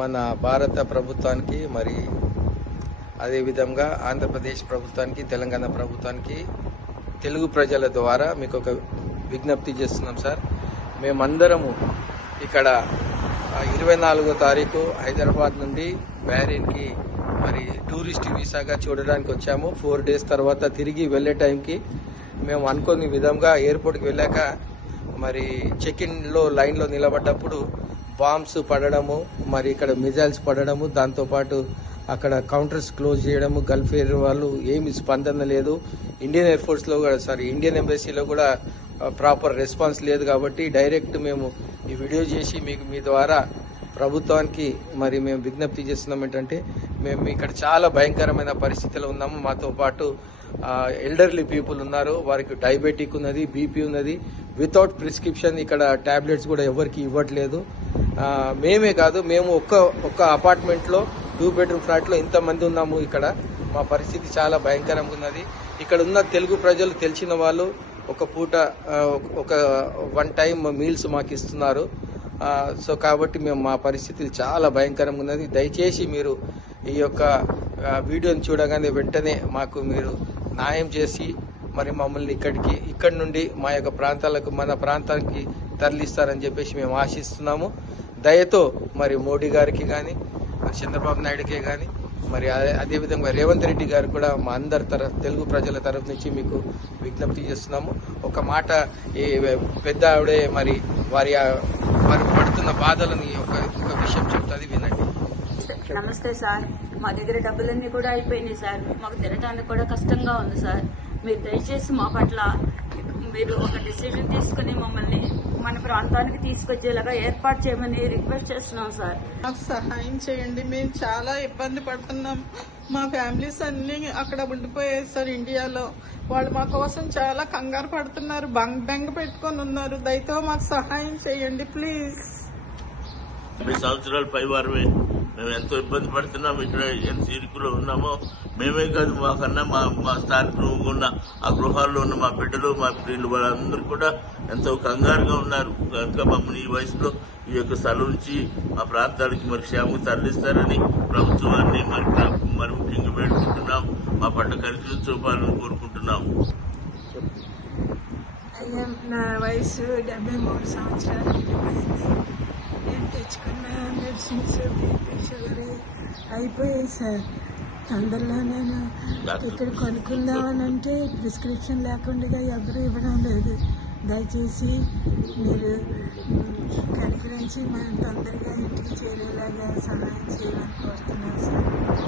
మన భారత ప్రభుత్వానికి మరి అదేవిధంగా ఆంధ్రప్రదేశ్ ప్రభుత్వానికి, తెలంగాణ ప్రభుత్వానికి తెలుగు ప్రజల ద్వారా మీకు ఒక విజ్ఞప్తి చేస్తున్నాం సార్. మేమందరము ఇక్కడ 24వ తారీఖు హైదరాబాద్ నుండి బహ్రెయిన్కి మరి టూరిస్ట్ వీసాగా చూడడానికి వచ్చాము. 4 days తర్వాత తిరిగి వెళ్ళే టైంకి మేము అనుకునే విధంగా ఎయిర్పోర్ట్కి వెళ్ళాక మరి చెక్-ఇన్లో లైన్లో నిలబడ్డప్పుడు బాంబ్స్ పడడము, మరి ఇక్కడ మిజైల్స్ పడడము, దాంతోపాటు అక్కడ కౌంటర్స్ క్లోజ్ చేయడము, గల్ఫ్ ఎయిర్ వాళ్ళు ఏమి స్పందన లేదు. ఇండియన్ ఎయిర్ ఫోర్స్లో కూడా ఇండియన్ ఎంబసీలో కూడా ప్రాపర్ రెస్పాన్స్ లేదు. కాబట్టి డైరెక్ట్ మేము ఈ వీడియో చేసి మీకు మీ ద్వారా ప్రభుత్వానికి మరి మేము విజ్ఞప్తి చేస్తున్నాం ఏంటంటే, మేము ఇక్కడ చాలా భయంకరమైన పరిస్థితిలో ఉన్నాము. మాతో పాటు ఎల్డర్లీ పీపుల్ ఉన్నారు, వారికి డయాబెటిక్ ఉన్నది, బీపీ ఉన్నది. వితౌట్ ప్రిస్క్రిప్షన్ ఇక్కడ టాబ్లెట్స్ కూడా ఎవరికి ఇవ్వట్లేదు. మేమే కాదు, మేము ఒక్క అపార్ట్మెంట్లో 2 bedroom ఫ్లాట్లో ఇంతమంది ఉన్నాము. ఇక్కడ మా పరిస్థితి చాలా భయంకరంగా ఉన్నది. ఇక్కడ ఉన్న తెలుగు ప్రజలు తెలిసిన వాళ్ళు ఒక పూట ఒక 1 time మీల్స్ మాకు ఇస్తున్నారు. సో కాబట్టి మేము మా పరిస్థితి చాలా భయంకరంగా ఉన్నది. దయచేసి మీరు ఈ యొక్క వీడియోని చూడగానే వెంటనే మాకు మీరు న్యాయం చేసి మరి మమ్మల్ని ఇక్కడి నుండి మా యొక్క ప్రాంతాలకు, మన ప్రాంతానికి తరలిస్తారని చెప్పేసి మేము ఆశిస్తున్నాము. దయతో మరి మోడీ గారికి కానీ, చంద్రబాబు నాయుడుకే కానీ, మరి అదేవిధంగా రేవంత్ రెడ్డి గారు కూడా మా అందరి తెలుగు ప్రజల తరఫు నుంచి మీకు విజ్ఞప్తి చేస్తున్నాము. ఒక మాట ఈ పెద్ద ఆవిడే మరి వారు పడుతున్న బాధలని ఒక విషయం చెప్తుంది, వినండి. నమస్తే సార్, మా దగ్గర డబ్బులన్నీ కూడా అయిపోయినాయి సార్. మాకు తినడానికి కూడా కష్టంగా ఉంది సార్. మీరు దయచేసి మా పట్ల మీరు ఒక డిసిజన్ తీసుకుని మమ్మల్ని మన ప్రాంతానికి తీసుకొచ్చేలాగా ఏర్పాటు చేయమని రిక్వెస్ట్ చేస్తున్నాం సార్. మాకు సహాయం చేయండి, మేము చాలా ఇబ్బంది పడుతున్నాం. మా ఫ్యామిలీస్ అన్ని అక్కడ ఉండిపోయాయి సార్ ఇండియాలో. వాళ్ళు మా కోసం చాలా కంగారు పడుతున్నారు, బెంగ పెట్టుకొని ఉన్నారు. దయతో మాకు సహాయం చేయండి ప్లీజ్. 50 సంవత్సరాల పైవారమే మేము ఎంతో ఇబ్బంది పడుతున్నాం. ఇక్కడ ఎంత ఇరుకులో ఉన్నామో మేమే కాదు, మాకన్నా మా స్థానికులు ఉన్న ఆ గృహాల్లో ఉన్న మా బిడ్డలు, మా ప్రియులు వాళ్ళందరూ కూడా ఎంతో కంగారుగా ఉన్నారు. కనుక మమ్మల్ని ఈ వయసులో ఈ యొక్క స్థలం నుంచి మా ప్రాంతానికి మరి క్షేమంగా తరలిస్తారని ప్రభుత్వాన్ని మరి ముఖ్యంగా వేడుకుంటున్నాం. మా పట్ల కరికలు చూపాలని కోరుకుంటున్నాం. నా వయసు 73 సంవత్సరాలు. నేను తెచ్చుకున్న మెడిసిన్స్ బీపీ షుగర్ అయిపోయాయి సార్. అందులో నేను ఇక్కడ కొనుక్కుందామని అంటే ప్రిస్క్రిప్షన్ లేకుండా ఎవరు ఇవ్వడం లేదు. దయచేసి మీరు కనుకరించి మనం తొందరగా ఇంటికి చేరేలాగా సహాయం చేయాలి.